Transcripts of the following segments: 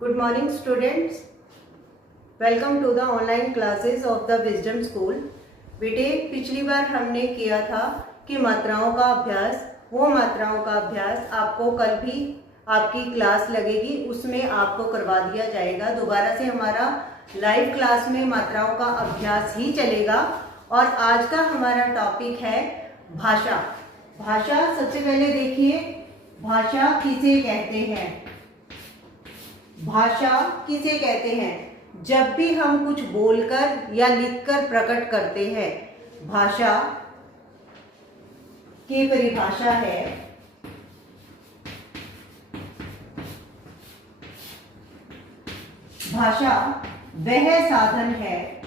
Good morning students. Welcome to the online classes of the Wisdom School. बेटे पिछली बार हमने किया था कि मात्राओं का अभ्यास, वो मात्राओं का अभ्यास आपको कल भी आपकी क्लास लगेगी उसमें आपको करवा दिया जाएगा। दोबारा से हमारा लाइव क्लास में मात्राओं का अभ्यास ही चलेगा। और आज का हमारा टॉपिक है भाषा। भाषा सबसे पहले देखिए, भाषा किसे कहते हैं? भाषा किसे कहते हैं? जब भी हम कुछ बोलकर या लिखकर प्रकट करते हैं, भाषा की परिभाषा है भाषा वह साधन है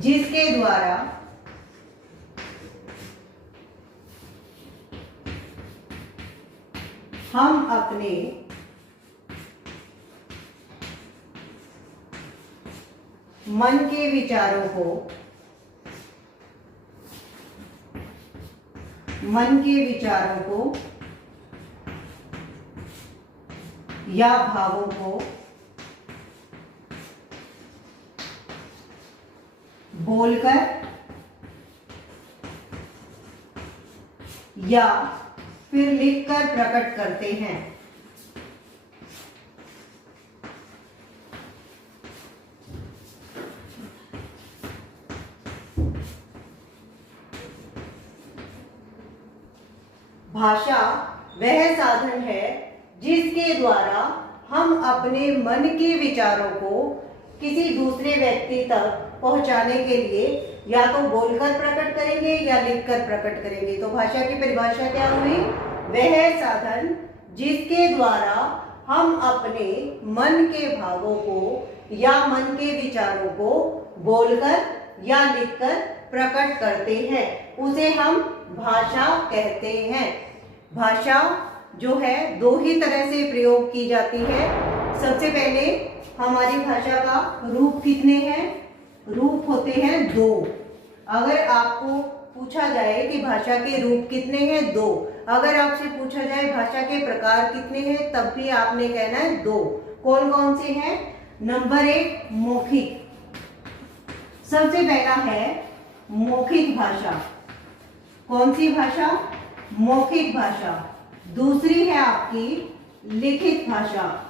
जिसके द्वारा हम अपने मन के विचारों को या भावों को बोलकर या फिर लिखकर प्रकट करते हैं। भाषा वह साधन है जिसके द्वारा हम अपने मन के विचारों को किसी दूसरे व्यक्ति तक पहुंचाने के लिए या तो बोलकर प्रकट करेंगे या लिखकर प्रकट करेंगे। तो भाषा की परिभाषा क्या हुई? वह साधन जिसके द्वारा हम अपने मन के भावों को या मन के विचारों को बोलकर या लिखकर प्रकट करते हैं, उसे हम भाषा कहते हैं। भाषा जो है दो ही तरह से प्रयोग की जाती है। सबसे पहले हमारी भाषा का रूप कितने हैं? रूप होते हैं दो। अगर आपको पूछा जाए कि भाषा के रूप कितने हैं? दो। अगर आपसे पूछा जाए भाषा के प्रकार कितने हैं, तब भी आपने कहना है दो। कौन कौन से हैं? नंबर 1 मौखिक। सबसे पहला है मौखिक भाषा। कौन सी भाषा? मौखिक भाषा। दूसरी है आपकी लिखित भाषा।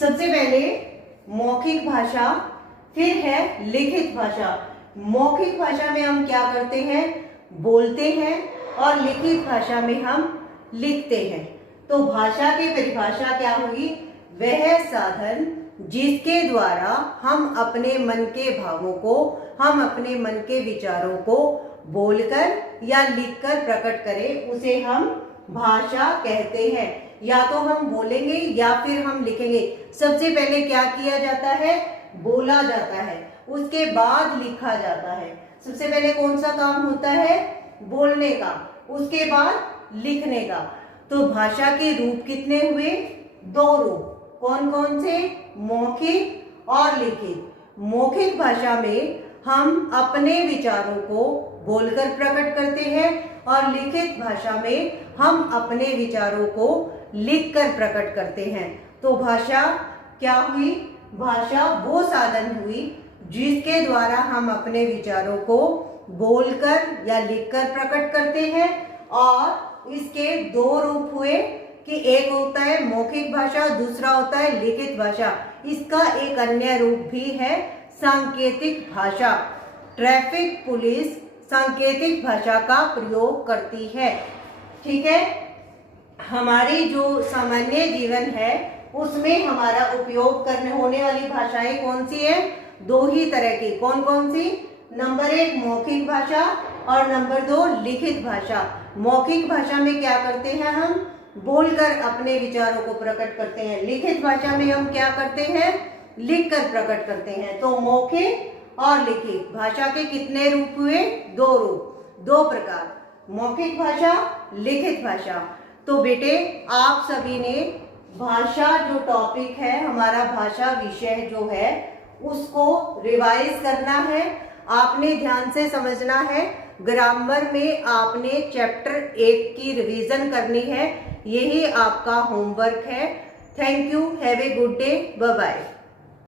सबसे पहले मौखिक भाषा, फिर है लिखित भाषा। मौखिक भाषा में हम क्या करते हैं? बोलते हैं, और लिखित भाषा में हम लिखते हैं। तो भाषा की परिभाषा क्या हुई? वह साधन जिसके द्वारा हम अपने मन के भावों को, हम अपने मन के विचारों को बोलकर या लिखकर प्रकट करें, उसे हम भाषा कहते हैं। या तो हम बोलेंगे या फिर हम लिखेंगे। सबसे पहले क्या किया जाता है? बोला जाता है, उसके बाद लिखा जाता है। सबसे पहले कौन सा काम होता है? बोलने का, उसके बाद लिखने का। तो भाषा के रूप कितने हुए? दो रूप। कौन कौन से? मौखिक और लिखित। मौखिक भाषा में हम अपने विचारों को बोलकर प्रकट करते हैं, और लिखित भाषा में हम अपने विचारों को लिखकर प्रकट करते हैं। तो भाषा क्या हुई? भाषा वो साधन हुई जिसके द्वारा हम अपने विचारों को बोलकर या लिखकर प्रकट करते हैं। और इसके दो रूप हुए कि एक होता है मौखिक भाषा, दूसरा होता है लिखित भाषा। इसका एक अन्य रूप भी है सांकेतिक भाषा। ट्रैफिक पुलिस सांकेतिक भाषा का प्रयोग करती है। ठीक है, हमारी जो सामान्य जीवन है उसमें हमारा उपयोग करने होने वाली भाषाएं कौन सी है? दो ही तरह की। कौन कौन सी? नंबर 1 मौखिक भाषा और नंबर 2 लिखित भाषा। मौखिक भाषा में क्या करते हैं? हम बोलकर अपने विचारों को प्रकट करते हैं। लिखित भाषा में हम क्या करते हैं? लिखकर प्रकट करते हैं। तो मौखिक और लिखित भाषा के कितने रूप हुए? दो रूप, दो प्रकार, मौखिक भाषा, लिखित भाषा। तो बेटे आप सभी ने भाषा जो टॉपिक है, हमारा भाषा विषय जो है उसको रिवाइज करना है। आपने ध्यान से समझना है। ग्रामर में आपने चैप्टर 1 की रिवीजन करनी है, यही आपका होमवर्क है। Thank you, have a good day, bye bye.